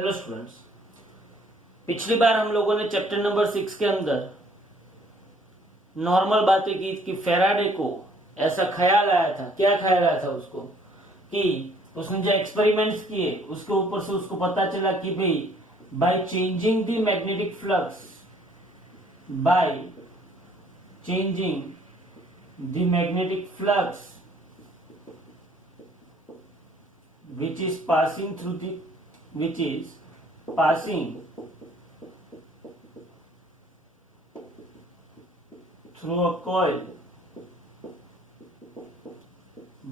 Hello students, पिछली बार हम लोगों ने चैप्टर नंबर 6 के अंदर नॉर्मल बातें की कि फेराडे को ऐसा ख्याल आया था। क्या ख्याल आया था उसको कि उसने जो एक्सपेरिमेंट्स किए उसके ऊपर से उसको पता चला कि भाई bye changing the magnetic flux, bye changing the magnetic flux which is passing through a coil,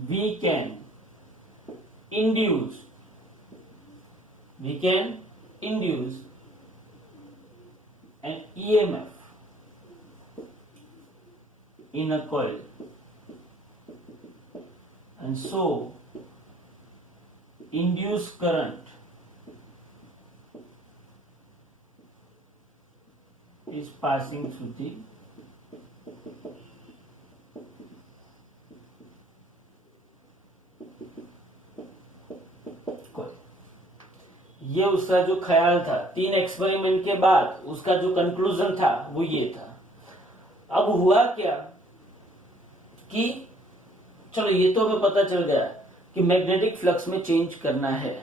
we can induce an EMF in a coil, and so induced current is passing through the coil। ये उसका जो ख्याल था 3 experiment के बाद उसका जो conclusion था वो ये था। अब हुआ क्या कि चलो ये तो हमें पता चल गया कि मैग्नेटिक फ्लक्स में चेंज करना है,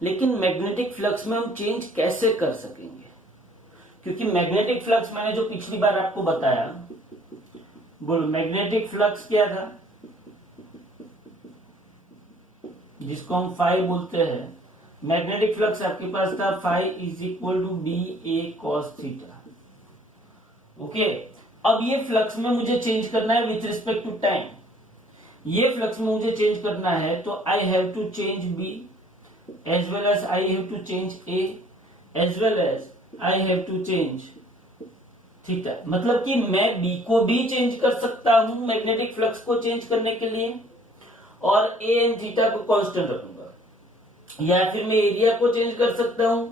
लेकिन मैग्नेटिक फ्लक्स में हम चेंज कैसे कर सकेंगे? क्योंकि मैग्नेटिक फ्लक्स मैंने जो पिछली बार आपको बताया, बोलो मैग्नेटिक फ्लक्स क्या था, जिसको हम फाई बोलते हैं। मैग्नेटिक फ्लक्स आपके पास था phi is equal to B A cos theta. Okay, अब ये फ्लक्स में मुझे चेंज करना है विथ रिस्पेक्ट टू टाइम। ये फ्लक्स में मुझे चेंज करना है तो I have to change B as well as I have to change A as well as I have to change theta. मतलब कि मैं बी को भी चेंज कर सकता हूं मैग्नेटिक फ्लक्स को चेंज करने के लिए, और ए एंड थीटा को कांस्टेंट रखूंगा, या फिर मैं एरिया को चेंज कर सकता हूं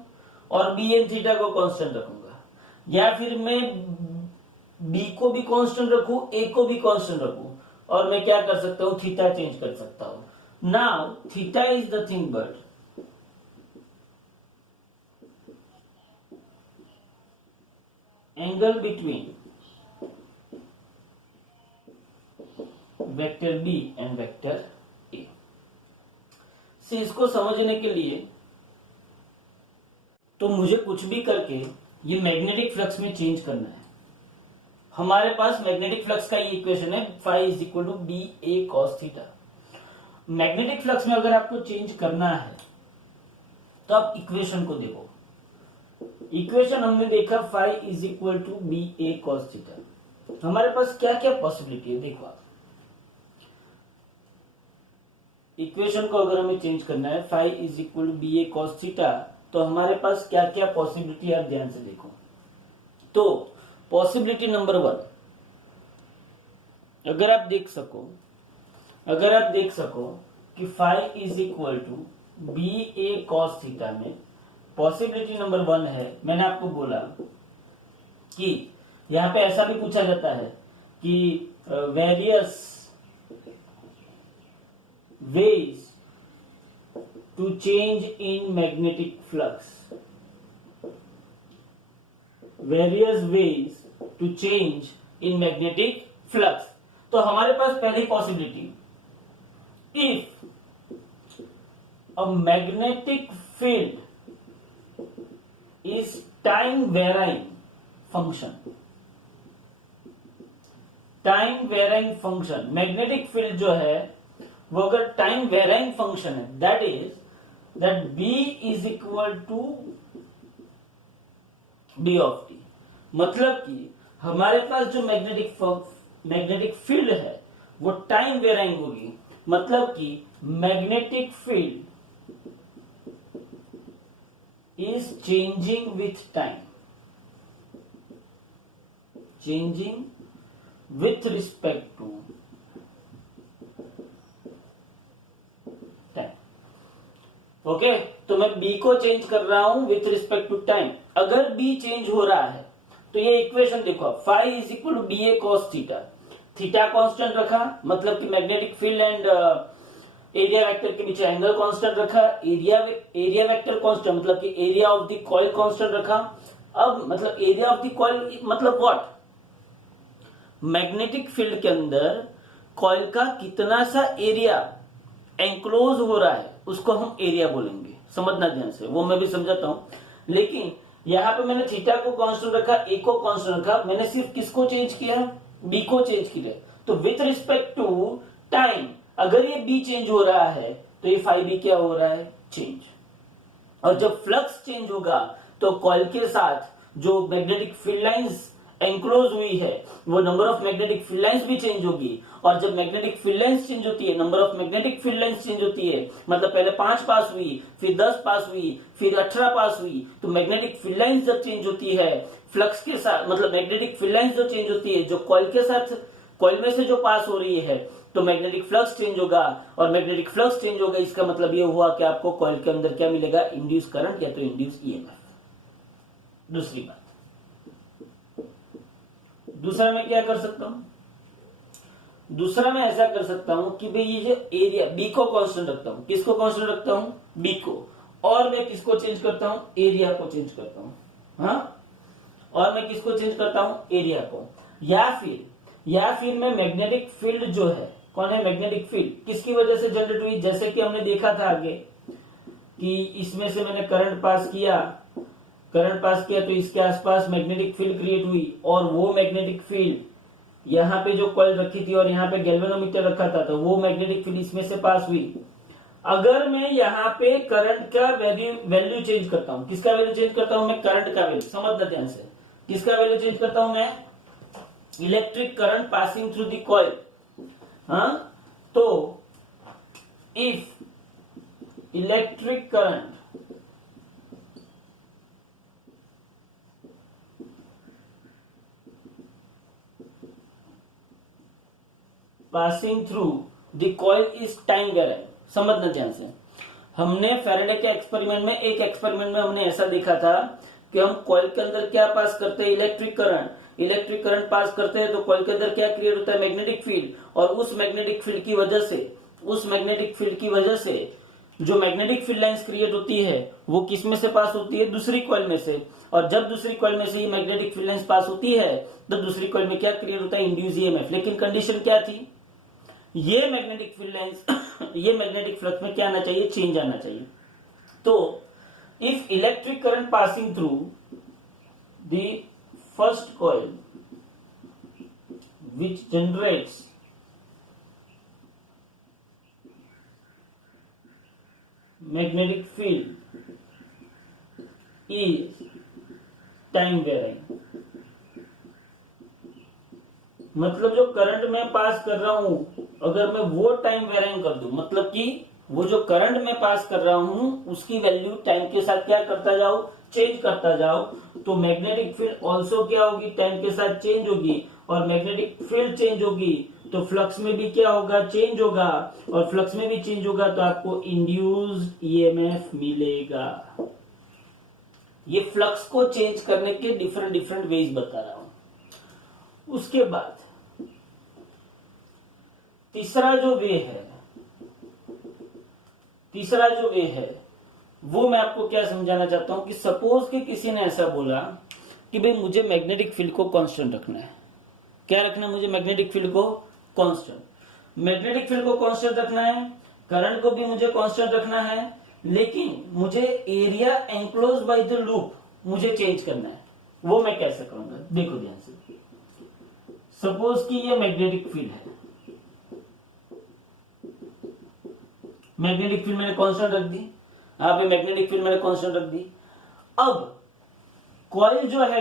और बी एंड थीटा को कांस्टेंट रखूंगा, या फिर मैं बी को भी कांस्टेंट रखूं, ए को भी कांस्टेंट रखूं, और मैं क्या कर सकता हूं, थीटा चेंज कर सकता हूं। Now theta is the thing but angle between vector B and vector A. से इसको समझने के लिए तो मुझे कुछ भी करके ये मैग्नेटिक फ्लक्स में चेंज करना है। हमारे पास मैग्नेटिक फ्लक्स का ये इक्वेशन है phi is equal to B A cos theta. Magnetic flux में अगर आपको चेंज करना है तो आप इक्वेशन को देखो। इक्वेशन हमने देखा phi is equal to B A cos theta. हमारे पास क्या क्या पॉसिबिलिटी है देखो आप। इक्वेशन को अगर हमें चेंज करना है phi is equal to B A cos theta, तो हमारे पास क्या क्या पॉसिबिलिटी आप ध्यान से देखो। तो पॉसिबिलिटी नंबर 1, अगर आप देख सको कि phi is equal to B A cos theta में पॉसिबिलिटी नंबर 1 है, मैंने आपको बोला कि यहां पे ऐसा भी पूछा जाता है कि various ways to change in magnetic flux, various ways to change in magnetic flux. तो हमारे पास पहली possibility, if a magnetic field is time varying function, time varying function, magnetic field जो है वो अगर टाइम वेराइंग फंक्शन है, that is that B is equal to B of T. मतलब कि हमारे पास जो मैग्नेटिक फील्ड है वो टाइम वेराइंग होगी। मतलब कि magnetic field is changing with time, changing with respect to time. Okay, तो मैं बी को चेंज कर रहा हूं विथ रिस्पेक्ट टू टाइम। अगर बी चेंज हो रहा है तो ये इक्वेशन देखो, phi is equal to B A cos theta. Theta constant रखा, मतलब कि magnetic field and area vector के पीछे एंगल कांस्टेंट रखा, एरिया वेक्टर कांस्टेंट मतलब कि area of the coil constant रखा। अब मतलब एरिया ऑफ द कॉइल मतलब व्हाट, मैग्नेटिक फील्ड के अंदर कॉइल का कितना सा एरिया एंक्लोज हो रहा है उसको हम एरिया बोलेंगे, समझना ध्यान से, वो मैं भी समझाता हूं। लेकिन यहां पे मैंने थीटा को कांस्टेंट रखा, ए को कांस्टेंट रखा, मैंने सिर्फ किसको चेंज किया, बी को चेंज किया। तो विथ रिस्पेक्ट टू टाइम अगर ये बी चेंज हो रहा है तो ये फाई बी क्या हो रहा है, चेंज। और जब फ्लक्स चेंज होगा तो कॉइल के साथ जो मैग्नेटिक फील्ड लाइंस एंक्लोज हुई है वो number of magnetic field lines भी चेंज होगी। और जब मैग्नेटिक फील्ड लाइंस चेंज होती है, number of magnetic field lines change होती है, मतलब पहले 5 पास हुई, फिर 10 पास हुई, फिर 18 पास हुई, तो मैग्नेटिक फील्ड लाइंस जब चेंज होती है फ्लक्स के साथ, मतलब मैग्नेटिक फील्ड लाइंस जो चेंज होती है जो कॉइल के साथ, कॉइल में से जो पास हो रही है, तो मैग्नेटिक फ्लक्स चेंज होगा। और मैग्नेटिक फ्लक्स चेंज होगा इसका मतलब ये हुआ कि आपको कॉइल के अंदर क्या मिलेगा, इंड्यूस करंट या तो इंड्यूस ईएमएफ। दूसरी बात, दूसरा मैं क्या कर सकता हूं, दूसरा मैं ऐसा कर सकता हूं कि भाई ये जो एरिया बी को कांस्टेंट रखता हूं, किसको कांस्टेंट रखता हूं, बी को, और मैं किसको चेंज करता हूं, एरिया को चेंज करता हूं। हाँ, और मैं किसको चेंज करता हूं, एरिया को। या फिर मैं मैग्नेटिक फील्ड जो है, कौन है मैग्नेटिक फील्ड, किसकी वजह से जनरेट हुई, जैसे कि हमने देखा था आगे कि इसमें से मैंने करंट पास किया तो इसके आसपास मैग्नेटिक फील्ड क्रिएट हुई, और वो मैग्नेटिक फील्ड यहाँ पे जो कॉइल रखी थी और यहाँ पे गैल्वेनोमीटर रखा था, तो वो मैग्नेटिक फील्ड इसमें से पास हुई। अगर मैं यहाँ पे करंट का वैल्यू चेंज करता हूँ, किसका वैल्यू चेंज करता हूँ मैं, करंट का वैल्यू, समझना ध्यान से, किसका वैल्यू चेंज करता हूं मैं, electric current passing through the coil. हाँ, तो if electric current passing through the coil is time varying, समझना ध्यान से। हमने फैराडे के एक्सपेरिमेंट में, एक एक्सपेरिमेंट में हमने ऐसा देखा था कि हम कॉइल के अंदर क्या पास करते हैं, इलेक्ट्रिक करंट पास करते हैं, तो कॉइल के अंदर क्या क्रिएट होता है, मैग्नेटिक फील्ड। और उस मैग्नेटिक फील्ड की वजह से जो मैग्नेटिक फील्ड लाइंस क्रिएट होती है वो किस में से पास होती है, दूसरी कॉइल में से। और जब दूसरी कॉइल में से ये मैग्नेटिक फील्ड लाइंस पास होती है तो दूसरी कॉइल में क्या क्रिएट होता है, इंड्यूस ईएमएफ। लेकिन कंडीशन क्या थी, ये मैग्नेटिक फील्ड लाइंस ये मैग्नेटिक फ्लक्स में क्या आना चाहिए, चेंज आना चाहिए। तो if electric current passing through the first coil which generates magnetic field is time varying, मतलब जो करंट मैं पास कर रहा हूं अगर मैं वो टाइम वेरिंग कर दूं, मतलब कि वो जो करंट मैं पास कर रहा हूं उसकी वैल्यू टाइम के साथ क्या करता जाओ, चेंज करता जाओ, तो मैग्नेटिक फील्ड ऑल्सो क्या होगी, टाइम के साथ चेंज होगी। और मैग्नेटिक फील्ड चेंज होगी तो फ्लक्स में भी क्या होगा, चेंज होगा। और फ्लक्स में भी चेंज होगा तो आपको इंड्यूस्ड ईएमएफ मिलेगा। ये फ्लक्स को चेंज करने के डिफरेंट वेज बता रहा हूं। उसके बाद तीसरा जो वे है वो मैं आपको क्या समझाना चाहता हूं कि सपोज कि किसी ने ऐसा बोला कि भाई मुझे मैग्नेटिक फील्ड को कांस्टेंट रखना है। क्या रखना है मुझे, मैग्नेटिक फील्ड को कांस्टेंट। मैग्नेटिक फील्ड को कांस्टेंट रखना है, करंट को भी मुझे कांस्टेंट रखना है, लेकिन मुझे area enclose by the loop मुझे चेंज करना है। वो मैं कैसे करूंगा, देखो ध्यान से। सपोज कि ये मैग्नेटिक फील्ड है, मैग्नेटिक फील्ड मैंने कांस्टेंट रख दी, यहां पे मैग्नेटिक फील्ड मैंने कांस्टेंट रख दी। अब कॉइल जो है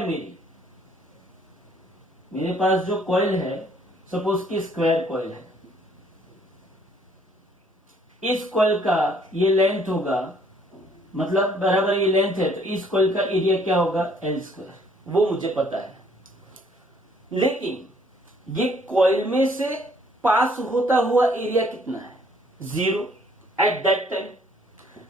मेरे पास जो कॉइल है, सपोज कि स्क्वायर कॉइल है, इस कॉइल का ये लेंथ होगा, मतलब बराबर ये लेंथ है, तो इस कॉइल का एरिया क्या होगा, एल स्क्वायर, वो मुझे पता है। लेकिन ये कॉइल में से पास होता हुआ एरिया कितना है, 0 एट दैट टाइम।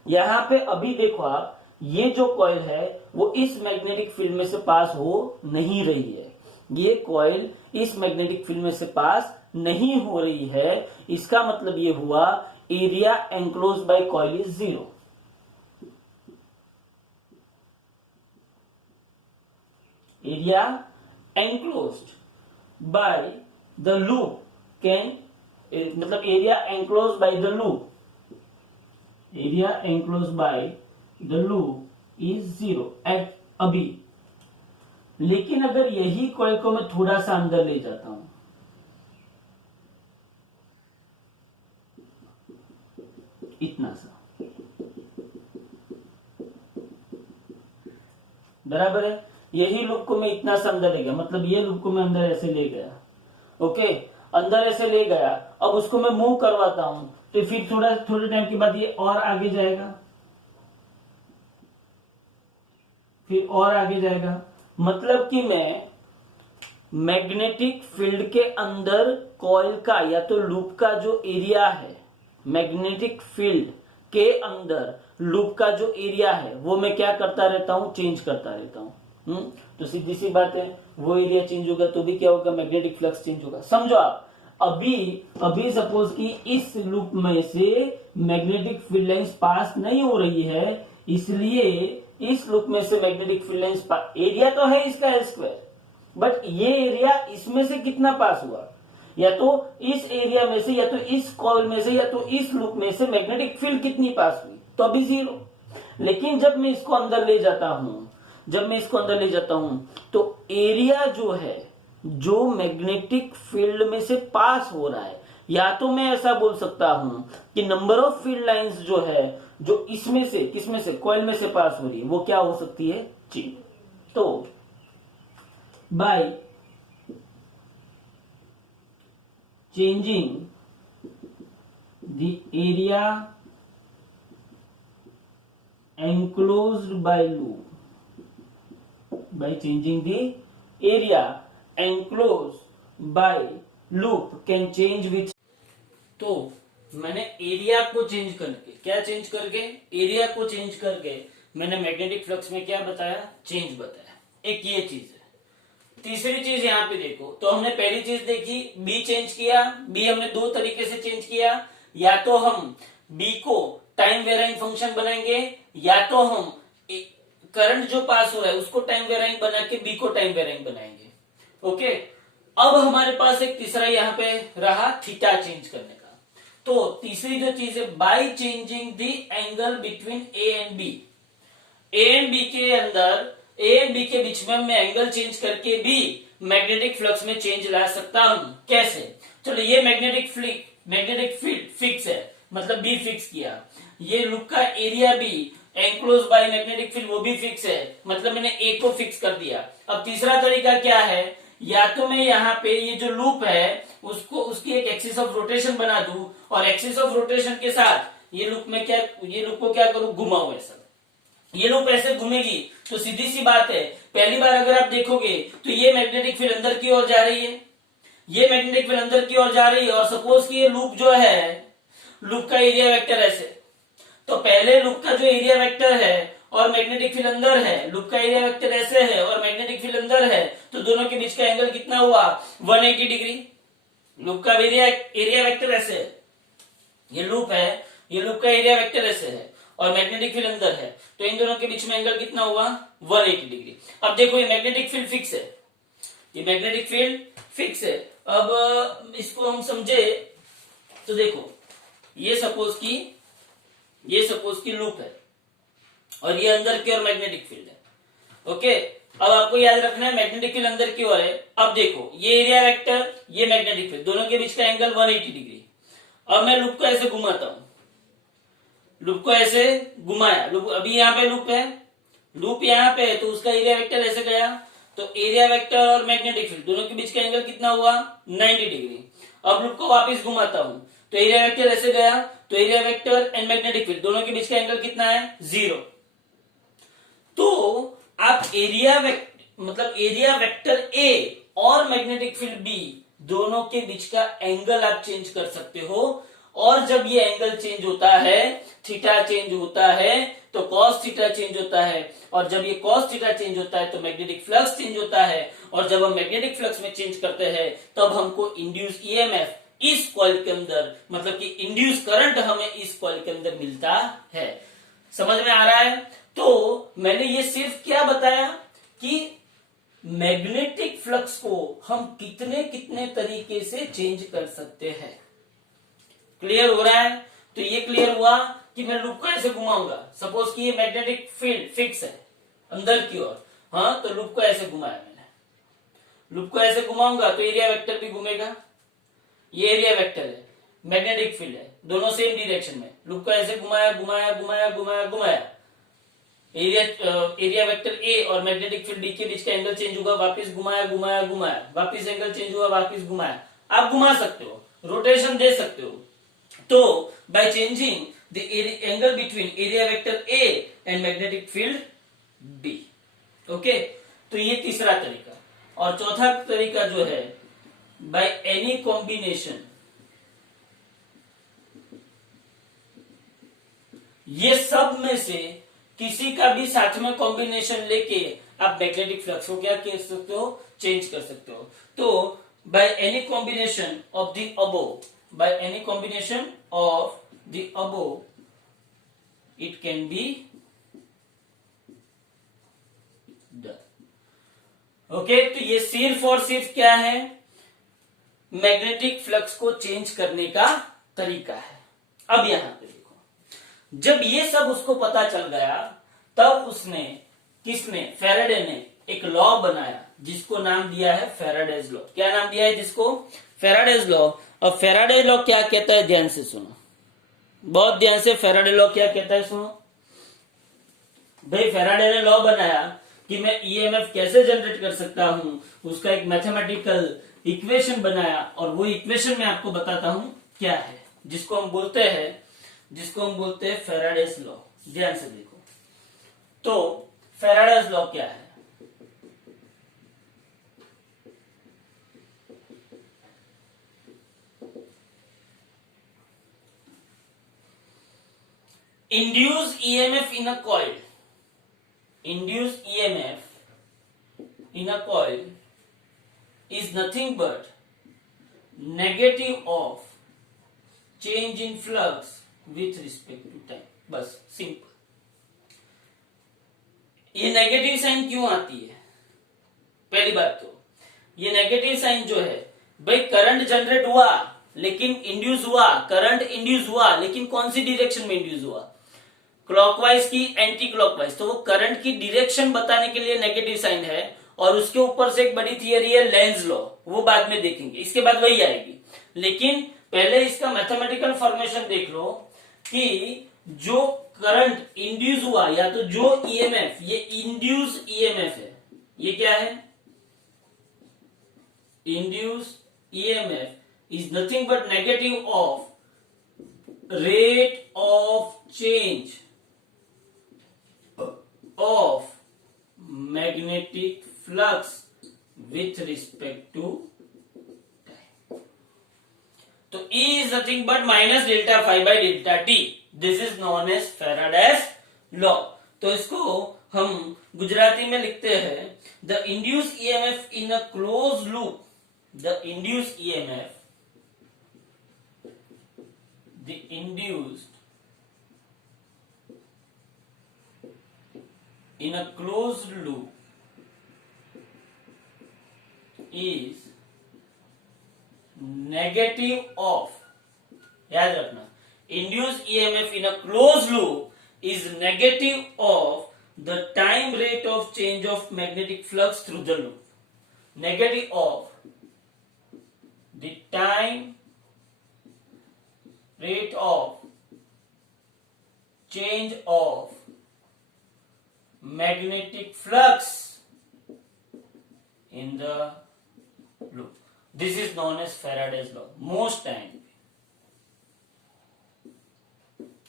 यहां पे अभी देखो आप, ये जो कॉइल है वो इस मैग्नेटिक फील्ड में से पास हो नहीं रही है, ये कॉइल इस मैग्नेटिक फील्ड में से पास नहीं हो रही है। इसका मतलब ये हुआ area enclose by coil is 0. Area enclosed by the loop can मतलब area enclosed by the loop, area enclosed by the loop is 0 at अभी. लेकिन अगर यही कॉइल को मैं थोड़ा सा अंदर ले जाता हूं, इतना सा, बराबर है. यही लूप को मैं इतना सा अंदर ले गया, मतलब ये लूप को मैं अंदर ऐसे ले गया. ओके, अंदर ऐसे ले गया. अब उसको मैं मूव करवाता हूं तो फिर थोड़े टाइम के बाद ये और आगे जाएगा, फिर और आगे जाएगा. मतलब कि मैं मैग्नेटिक फील्ड के अंदर कॉइल का या तो लूप का जो एरिया है, मैग्नेटिक फील्ड के अंदर लूप का जो एरिया है वो मैं क्या करता रहता हूं, चेंज करता रहता हूं. तो सीधी सी बात है, वो एरिया चेंज होगा तो भी क्या होगा, मैग्नेटिक फ्लक्स चेंज होगा. समझो आप, अभी सपोज कि इस लूप में से मैग्नेटिक फील्ड लाइंस पास नहीं हो रही है, इसलिए इस लूप में से मैग्नेटिक फील्ड लाइंस, एरिया तो है इसका L², बट ये एरिया इसमें से कितना पास हुआ, या तो इस एरिया में से, या तो इस कॉइल में से, या तो इस लूप में से मैग्नेटिक फील्ड कितनी पास हुई, तो अभी 0. लेकिन जब मैं इसको अंदर ले जाता हूं, तो एरिया जो है, जो मैग्नेटिक फील्ड में से पास हो रहा है, या तो मैं ऐसा बोल सकता हूं कि नंबर ऑफ फील्ड लाइंस जो है, जो इसमें से, किसमें से, कॉइल में से पास हो रही है, वो क्या हो सकती है, G. तो by changing the area enclosed by loop, by changing the area enclosed by loop can change with. तो मैंने एरिया को चेंज करके, क्या चेंज करके, एरिया को चेंज करके मैंने मैग्नेटिक फ्लक्स में क्या बताया, चेंज बताया. एक ये चीज है. तीसरी चीज यहाँ पे देखो, तो हमने पहली चीज देखी, बी चेंज किया. बी हमने दो तरीके से चेंज किया, या तो हम बी को टाइम वेराइंग फंक्शन बनाएंगे, या तो हम करंट जो पास हो रहा है उसको टाइम वेराइंग बना के बी को टाइम वेराइंग बनाएंगे. ओके, अब हमारे पास एक तीसरा यहाँ पे रहा थीटा चेंज करने का. तो तीसरी जो चीज है, by changing the angle between A and B. A and B के अंदर, ए एंड बी के बीच में मैं एंगल चेंज करके भी मैग्नेटिक फ्लक्स में चेंज ला सकता हूं. कैसे, चलो ये मैग्नेटिक फील्ड फिक्स है, मतलब बी फिक्स किया. ये लूप का एरिया भी एंक्लोज बाय मैग्नेटिक फील्ड, वो भी फिक्स है, मतलब मैंने ए को फिक्स कर दिया. अब तीसरा तरीका क्या है, या तो मैं यहाँ पे ये जो लूप है उसको, उसकी एक एक्सिस ऑफ रोटेशन बना दूं, और एक्सिस ऑफ रोटेशन के साथ ये लूप को क्या करूं, घुमाऊं. ऐसा ये लूप ऐसे घूमेगी तो सीधी सी बात है, पहली बार अगर आप देखोगे तो ये मैग्नेटिक फील्ड अंदर की ओर जा रही है, ये मैग्नेटिक फील्ड अंदर की ओर जा रही है, और सपोज कि ये लूप जो है, लूप का एरिया वेक्टर ऐसे, तो पहले लूप का जो एरिया वेक्टर है और मैग्नेटिक फील्ड अंदर है, लूप का एरिया वेक्टर ऐसे है और मैग्नेटिक फील्ड अंदर है, तो दोनों के बीच का एंगल कितना हुआ, 180 डिग्री. लूप का एरिया वेक्टर ऐसे है, ये लूप है, ये लूप का एरिया वेक्टर ऐसे है और मैग्नेटिक फील्ड अंदर है, तो इन दोनों के बीच में एंगल कितना हुआ, 180 डिग्री. अब देखो ये मैग्नेटिक फील्ड फिक्स है, ये मैग्नेटिक फील्ड फिक्स है. अब इसको हम समझे तो देखो, ये सपोज की लूप है और ये अंदर की ओर मैग्नेटिक फील्ड है. ओके, अब आपको याद रखना है मैग्नेटिक फील्ड अंदर की ओर है. अब देखो ये एरिया वेक्टर, ये मैग्नेटिक फील्ड, दोनों के बीच का एंगल 180 डिग्री. अब मैं लूप को ऐसे घुमाता हूं, लूप को ऐसे घुमाया, लूप अभी यहाँ पे लूप है, लूप यहाँ पे है, तो उसका एरिया वेक्टर ऐसे गया, तो एरिया वेक्टर और मैग्नेटिक फील्ड दोनों के बीच का एंगल कितना हुआ, 90 डिग्री. अब लूप को वापस घुमाता हूं, तो एरिया वेक्टर ऐसे गया, तो area vector and magnetic field दोनों के बीच का एंगल कितना है, 0. तो आप एरिया वेक्टर ए और मैग्नेटिक फील्ड बी दोनों के बीच का एंगल आप चेंज कर सकते हो, और जब ये एंगल चेंज होता है, थीटा चेंज होता है, तो कॉस थीटा चेंज होता है, और जब ये कॉस थीटा चेंज होता है तो मैग्नेटिक फ्लक्स चेंज होता है, और जब हम मैग्नेटिक फ्लक्स में चेंज करते हैं तब हमको इंड्यूस ईएमएफ इस कॉइल के अंदर, मतलब कि इंड्यूस करंट हमें इस कॉइल के अंदर मिलता है। समझ में आ रहा है? तो मैंने ये सिर्फ क्या बताया कि मैग्नेटिक फ्लक्स को हम कितने कितने तरीके से चेंज कर सकते हैं। क्लियर हो रहा है? तो ये क्लियर हुआ कि मैं लूप को ऐसे घुमाऊंगा, सपोज कि ये मैग्नेटिक फील्ड फिक्स है अंदर की ओर, हाँ, तो लूप को ऐसे घुमाया मैंने, लूप को ऐसे घुमाऊंगा तो एरिया वेक्टर भी घूमेगा, ये एरिया वेक्टर है, मैग्नेटिक फील्ड है, दोनों सेम डायरेक्शन में, लूप को ऐसे घुमाया घुमाया घुमाया घुमाया घुमाया, एरिया वेक्टर ए और मैग्नेटिक फील्ड डी के बीच का एंगल चेंज हुआ, वापस घुमाया घुमाया घुमाया, वापस एंगल चेंज हुआ, वापस घुमाया, आप घुमा सकते हो, रोटेशन दे सकते हो। तो by changing the angle between area vector A and magnetic field B, okay, तो ये तीसरा तरीका। और चौथा तरीका जो है बाय एनी कॉम्बिनेशन, ये सब में से किसी का भी साथ में कॉम्बिनेशन लेके आप मैग्नेटिक फ्लक्स को क्या कर सकते हो, चेंज कर सकते हो। तो by any combination of the above, by any combination of the above it can be done. Okay, तो ये सिर्फ और सिर्फ क्या है, मैग्नेटिक फ्लक्स को चेंज करने का तरीका है। अब यहां पे देखो, जब ये सब उसको पता चल गया, तब उसने, किसने, फैराडे ने एक लॉ बनाया जिसको नाम दिया है फैराडेज लॉ। क्या नाम दिया है जिसको? Faraday's law. और फैराडे लॉ क्या कहता है, ध्यान से सुनो, बहुत ध्यान से। फैराडे लॉ क्या कहता है, सुनो भाई। फैराडे ने लॉ बनाया कि मैं ईएमएफ कैसे जनरेट कर सकता हूं, उसका एक मैथमेटिकल इक्वेशन बनाया, और वो इक्वेशन मैं आपको बताता हूं क्या है, जिसको हम बोलते हैं फैराडेज लॉ। ध्यान से देखो, तो फैराडेज लॉ क्या है? induced EMF in a coil, induced EMF in a coil is nothing but negative of change in flux with respect to time। बस सिंपल। ये नेगेटिव साइन क्यों आती है? पहली बात तो ये नेगेटिव साइन जो है, भाई करंट जनरेट हुआ लेकिन इंड्यूस हुआ, करंट इंड्यूस हुआ लेकिन कौन सी डायरेक्शन में इंड्यूस हुआ, क्लॉकवाइज की एंटी क्लॉकवाइज, तो वो करंट की डायरेक्शन बताने के लिए नेगेटिव साइन है। और उसके ऊपर से एक बड़ी थियरी है लेंज लॉ, वो बाद में देखेंगे, इसके बाद वही आएगी। लेकिन पहले इसका मैथमेटिकल फॉर्मेशन देख लो कि जो करंट इंड्यूस हुआ, या तो जो ईएमएफ, ये इंड्यूस ईएमएफ है, ये क्या है, induce EMF is nothing but negative of rate of change of magnetic flux with respect to time. तो E is nothing but minus delta phi by delta t. This is known as Faraday's law. तो इसको हम गुजराती में लिखते हैं the induced EMF in a closed loop, the induced EMF, the induced in a closed loop is negative of, याद रखना, induced EMF in a closed loop is negative of the time rate of change of magnetic flux through the loop, negative of the time rate of change of magnetic flux in the loop. This is known as Faraday's law. Most time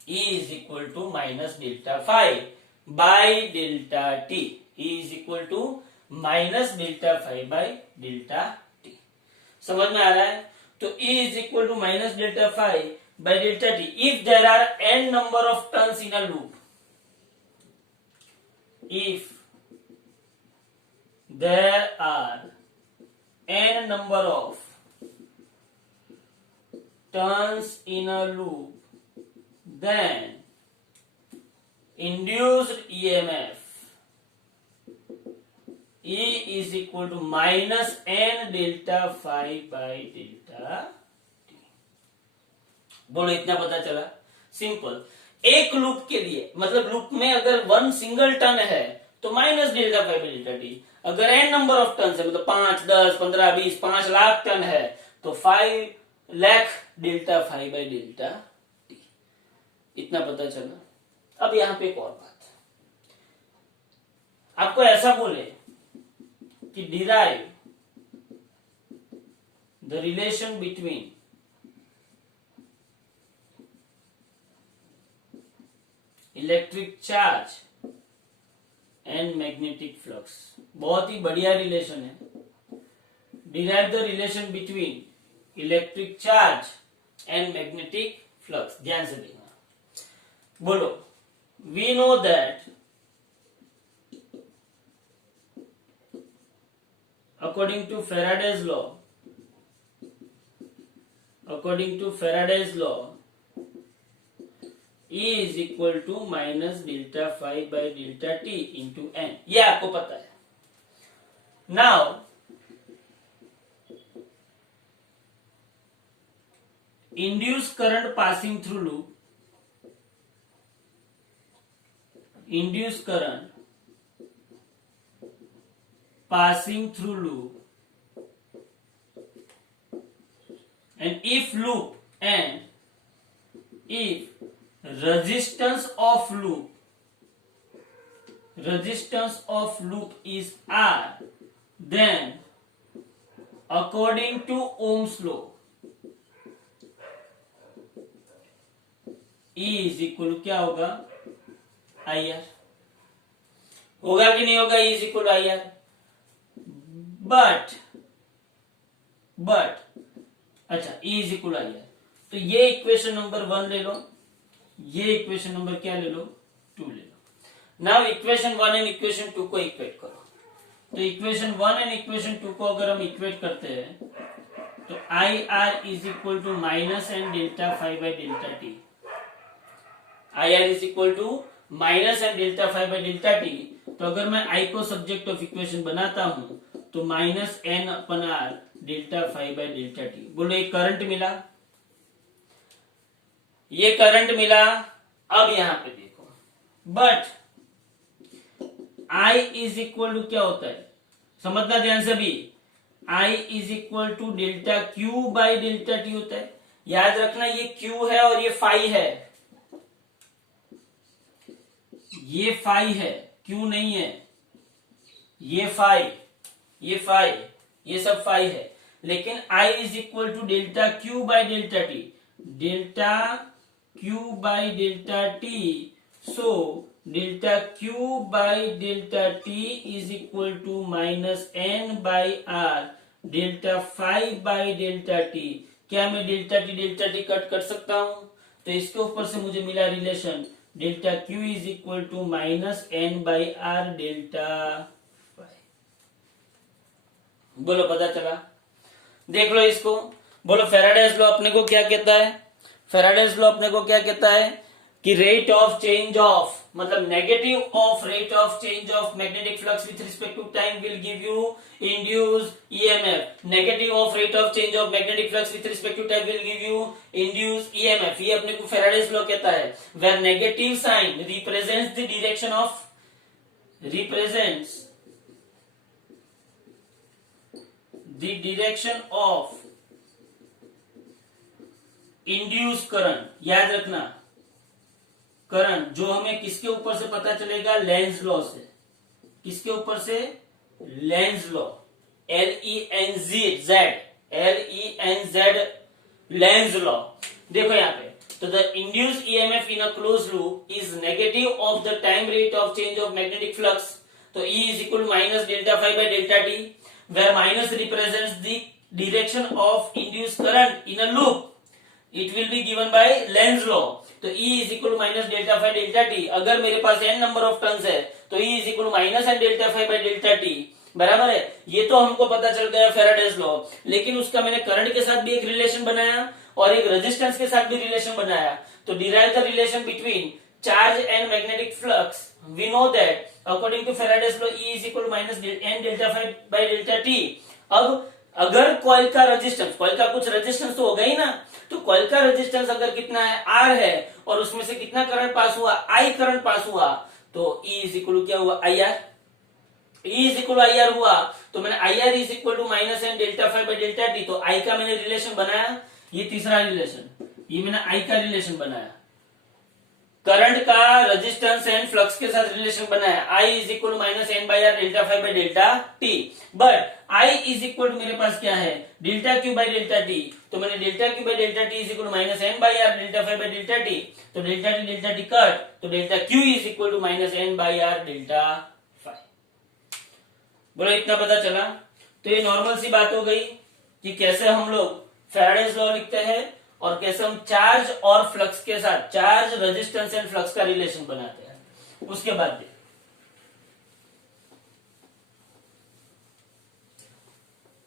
E is equal to minus delta phi by delta t. E is equal to minus delta phi by delta t. समझ में आ रहा है? तो E is equal to minus delta phi by delta t. If there are n number of turns in a loop, if there are n number of turns in a loop, then induced EMF E is equal to minus n delta phi by delta t। बोलो इतना पता चला। Simple. एक loop के लिए मतलब loop में अगर वन सिंगल टर्न है तो minus delta five by delta T, अगर एन नंबर ऑफ टर्न है मतलब 5, 10, 15, 20, 5 लाख टन है तो 5 lakh delta five by delta T. इतना पता चला। अब यहां पे एक और बात, आपको ऐसा बोले कि derive the relation between electric charge and magnetic flux, बहुत ही बढ़िया रिलेशन है। Derive the relation between electric charge and magnetic flux. ध्यान से देखना। बोलो, we know that according to Faraday's law, E is equal to minus delta phi by delta t into n। ये आपको पता है। Now induced current passing through loop, induced current passing through loop, and if resistance of loop is R, then according to Ohm's law E is equal to क्या होगा, IR। होगा कि नहीं होगा? E is equal to IR। But अच्छा, E is equal आई है तो ये इक्वेशन नंबर 1 ले लो, ये इक्वेशन नंबर क्या ले लो, 2 ले लो। नाउ इक्वेशन 1 एंड इक्वेशन 2 को इक्वेट करो। तो इक्वेशन 1 एंड इक्वेशन 2 को अगर हम इक्वेट करते हैं तो I R is equal to minus N delta five by delta T. I R is equal to minus N delta five by delta T. तो अगर मैं आई को सब्जेक्ट ऑफ इक्वेशन बनाता हूं तो minus N upon R delta five by delta T. बोलो एक current मिला, ये करंट मिला। अब यहां पे देखो, but I is equal to क्या होता है, समझना ध्यान से भी, I is equal to delta Q by delta T होता है। याद रखना ये क्यू है और ये फाई है, ये फाई है, क्यू नहीं है। ये फाई, ये सब फाई है। लेकिन I is equal to delta Q by delta T, delta Q by delta T. So delta Q by delta T is equal to minus N by R delta five by delta T. क्या मैं delta T cut कर सकता हूं? तो इसके ऊपर से मुझे मिला relation delta Q is equal to minus N by R delta. बोलो पता चला? देख लो इसको। बोलो फेराडेज लॉ अपने को क्या कहता है? फेराडेज लॉ अपने को क्या कहता है कि रेट ऑफ चेंज ऑफ, मतलब negative of rate of change of magnetic flux with respect to time will give you induced EMF. Negative of rate of change of magnetic flux with respect to time will give you induced EMF. ये अपने को Faraday's law कहता है। Where negative sign represents the direction of, represents the direction of induced current। याद रखना, current जो हमें किसके ऊपर से पता चलेगा? लेंज लॉ से। किसके ऊपर से? Lenz law, LENZ, Lenz law. देखो यहाँ पे, तो the induced EMF in a close loop is negative of the time rate of change of magnetic flux. तो E is equal minus delta five by delta T, where minus represents the direction of induced current in a loop. It will be given by Lenz law. तो E is equal minus delta five delta T. अगर मेरे पास n number of turns है तो E is equal minus N delta five by delta T, बराबर है। ये तो हमको पता चल गया फेराडेज लॉ, लेकिन उसका मैंने करंट के साथ भी एक रिलेशन बनाया और एक रेजिस्टेंस के साथ भी रिलेशन बनाया, तो derive the relation between charge and magnetic flux, we know that according to Faraday's law E is equal to minus n delta phi by delta T. अब अगर कॉइल का रेजिस्टेंस, कॉइल का कुछ रेजिस्टेंस तो होगा ही ना, तो कॉइल का रेजिस्टेंस अगर कितना है R है और उसमें से कितना करंट पास हुआ, I करंट पास हुआ, तो E इज इक्वल टू क्या हुआ, IR। E is equal to IR हुआ, तो मैंने IR is equal to minus N delta five by delta T, तो I का मैंने रिलेशन बनाया, ये तीसरा रिलेशन, ये मैंने I का रिलेशन बनाया, करंट का रेजिस्टेंस एंड फ्लक्स के साथ रिलेशन बनाया, I is equal to minus N by R delta five by delta T, but I is equal to मेरे पास क्या है, delta Q by delta T, तो मैंने delta Q by delta T is equal to minus N by R delta five by delta T, तो delta T cut, तो delta Q is equal to minus N by R delta five. बोलो इतना पता चला। तो ये normal सी बात हो गई कि कैसे हम लोग फैराडेज लॉ लिखते हैं और कैसे हम चार्ज और फ्लक्स के साथ, चार्ज रेजिस्टेंस एंड फ्लक्स का रिलेशन बनाते हैं। उसके बाद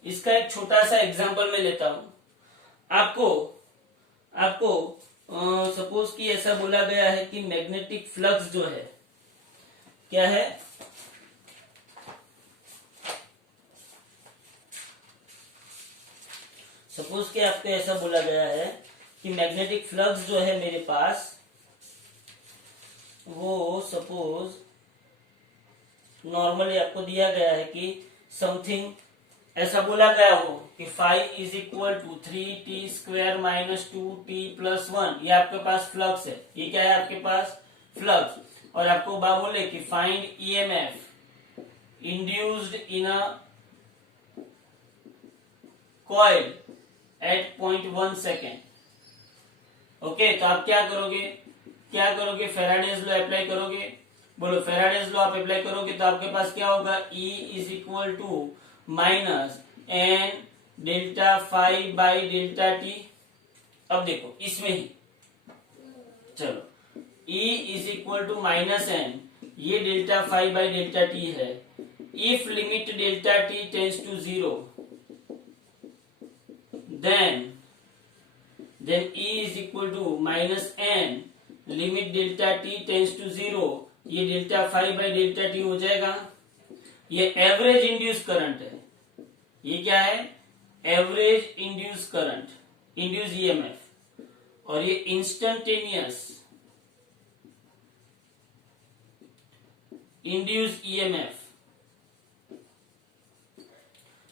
इसका एक छोटा सा एग्जांपल मैं लेता हूं। आपको सपोज कि ऐसा बोला गया है कि मैग्नेटिक फ्लक्स जो है क्या है, सपोज कि आपको ऐसा बोला गया है कि मैग्नेटिक फ्लक्स जो है मेरे पास, वो सपोज नॉर्मली आपको दिया गया है कि समथिंग ऐसा बोला गया हो कि five is equal to 3t² minus 2t plus 1, ये आपके पास फ्लक्स है, ये क्या है आपके पास फ्लक्स, और आपको बात बोले कि find EMF induced in a coil at 0.1 second. Okay, तो आप क्या करोगे, फैराडेज लॉ अप्लाई करोगे। बोलो फैराडेज लॉ आप अप्लाई करोगे तो आपके पास क्या होगा, E is equal to minus N delta five by delta T. अब देखो इसमें ही चलो, E is equal to minus n, ये delta five by delta t है, if limit delta t tends to 0 then E is equal to minus n limit delta t tends to 0, ये delta five by delta t हो जाएगा। ये average induce current है, ये क्या है, average induce current, induce EMF, और ये इंस्टेंटेनियस इंड्यूस EMF,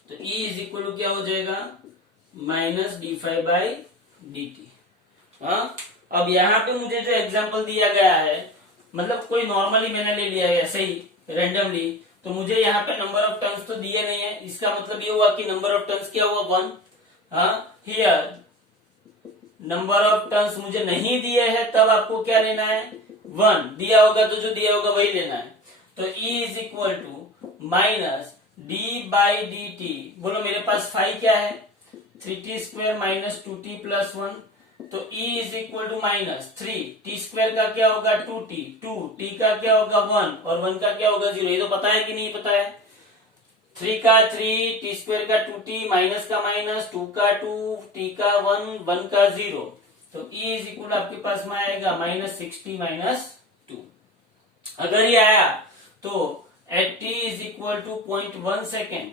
तो E इज इक्वल टू क्या हो जाएगा, माइनस d5 बाई dt। हाँ, अब यहाँ पे मुझे जो एग्जांपल दिया गया है, मतलब कोई नॉर्मली मैंने ले लिया है ऐसे ही रेंडमली, तो मुझे यहाँ पे नंबर ऑफ टर्न्स तो दिए नहीं है, इसका मतलब ये हुआ कि नंबर ऑफ टर्न्स क्या हुआ 1। हाँ, हियर नंबर ऑफ टर्न्स मुझे नहीं दिए हैं, तब आपको क्या लेना है, 1 दिया होगा तो जो दिया होगा वही लेना है। तो E is equal to minus d by D T. बोलो मेरे पास फाइव क्या है, 3t² माइनस 2t प्लस 1, तो E is equal to minus 3t² का क्या होगा 2t, 2t का क्या होगा 1 और 1 का क्या होगा 0। ये तो पता है कि नहीं पता है, 3 का 3, t² का 2t, माइनस का माइनस, 2 का 2, t का 1, 1 का 0, तो E इज इक्वल आपके पास में आएगा माइनस 60 माइनस 2। अगर ये आया तो at t is equal to 0.1 second,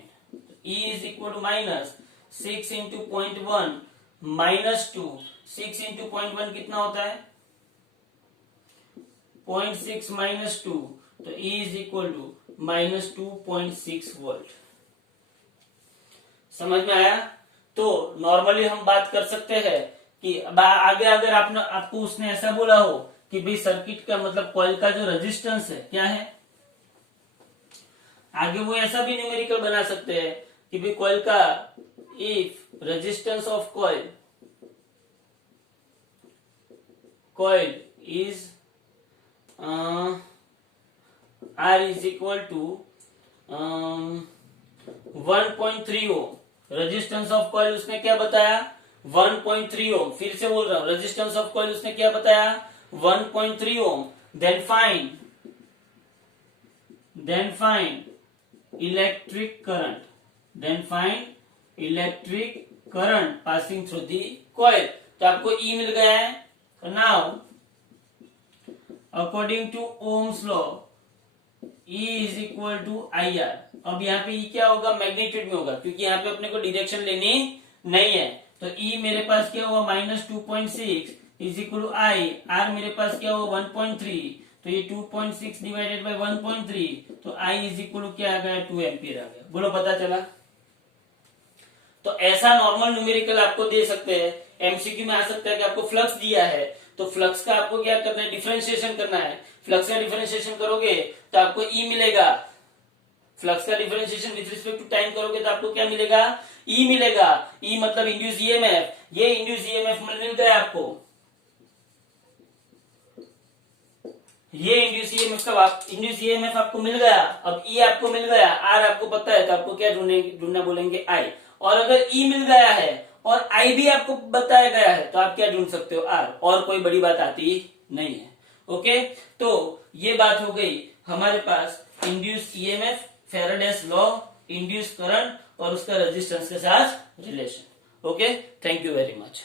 E is equal to minus 6 into 0.1 minus 2, 6 into 0.1 कितना होता है 0.6 माइनस 2, तो E is equal to minus 2.6 volt. समझ में आया। तो नॉर्मली हम बात कर सकते हैं कि आगे अगर आपको उसने ऐसा बोला हो कि भाई सर्किट का मतलब कॉइल का जो रेजिस्टेंस है क्या है, आगे वो ऐसा भी न्यूमेरिकल बना सकते हैं कि भाई कॉइल का if resistance of coil is R is equal to 1.3 ohm. Resistance of coil उसने क्या बताया 1.3 ओम। फिर से बोल रहा हूं, रेजिस्टेंस ऑफ कॉइल उसने क्या बताया 1.3 ohm. Then find electric current passing through the coil. तो आपको ई मिल गया है। Now according to Ohm's law E is equal to I R. अब यहाँ पे E क्या होगा, मैग्नीट्यूड में होगा, क्योंकि यहाँ पे अपने को डायरेक्शन लेनी नहीं है। तो E मेरे पास क्या हुआ -2.6 is equal to I, R मेरे पास क्या हुआ 1.3, तो ये 2.6 डिवाइडेड बाई 1.3, तो आई इज इक्वल टू क्या आ गया 2 एम्पियर आ गया। बोलो पता चला। तो ऐसा नॉर्मल न्यूमेरिकल आपको दे सकते हैं, एमसीक्यू में आ सकता है कि आपको फ्लक्स दिया है, तो फ्लक्स का आपको क्या करना है, डिफरेंशिएशन करना है। फ्लक्स का डिफरेंशिएशन करोगे तो आपको ई मिलेगा। फ्लक्स का differentiation with respect to time करोगे तो आपको क्या मिलेगा, ई मिलेगा। ई मतलब इंड्यूस ईएमएफ, ये इंड्यूस ईएमएफ मिल गया आपको, ये इंड्यूस ईएमएफ आपको मिल गया। अब ई आपको मिल गया, आर आपको पता है, तो आपको क्या ढूंढना बोलेंगे, आई। और अगर ई मिल गया है और आई भी आपको बताया गया है, तो आप क्या ढूंढ सकते हो, आर। और कोई बड़ी बात आती नहीं है। ओके, तो ये बात हो गई हमारे पास induce EMF, Faraday's law, induce current और उसका रेजिस्टेंस के साथ relation. Okay, thank you very much.